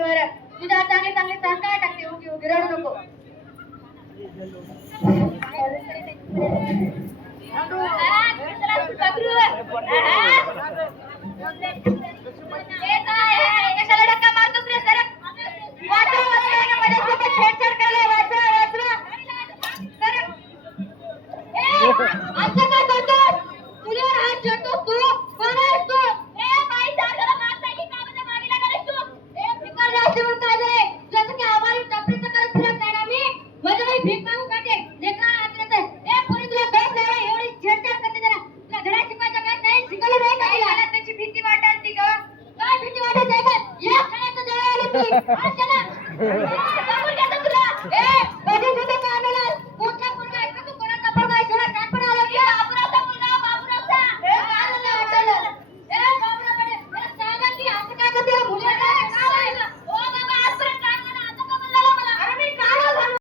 बरं तुझ्या चांगले चांगले संस्कार टाकते. उगी उगी रडू नको. कशाला धक्का मारतोस रे? सरक. वाचवा वाचवा माझ्यासोबत छेडछाड करायला. वाचवा वाचवा. सरक. असं काय करतोस? मुलीवर हात जोडतोस तू? कोण आहेस तू? बाई सारखं मारताय की का म्हणजे मागे लागायस तू? भिकार राहते म्हणून काय झाले? जसं की आम्हाला टपरीचं करत फिरत नाही ना मी. म्हणजे मी भीक मागू खाते. लेकरं हात येत पुरी तुला कळत नाही बा, एवढी छेडछाड करते जरा. तुला धडा शिकवायचा कळत नाही? शिकवलं नाही का तिला? त्याची भीती वाटत ती ग. काय भीती वाटत आहे का? या खाण्याचं जवळ आलं मी. हा, चला.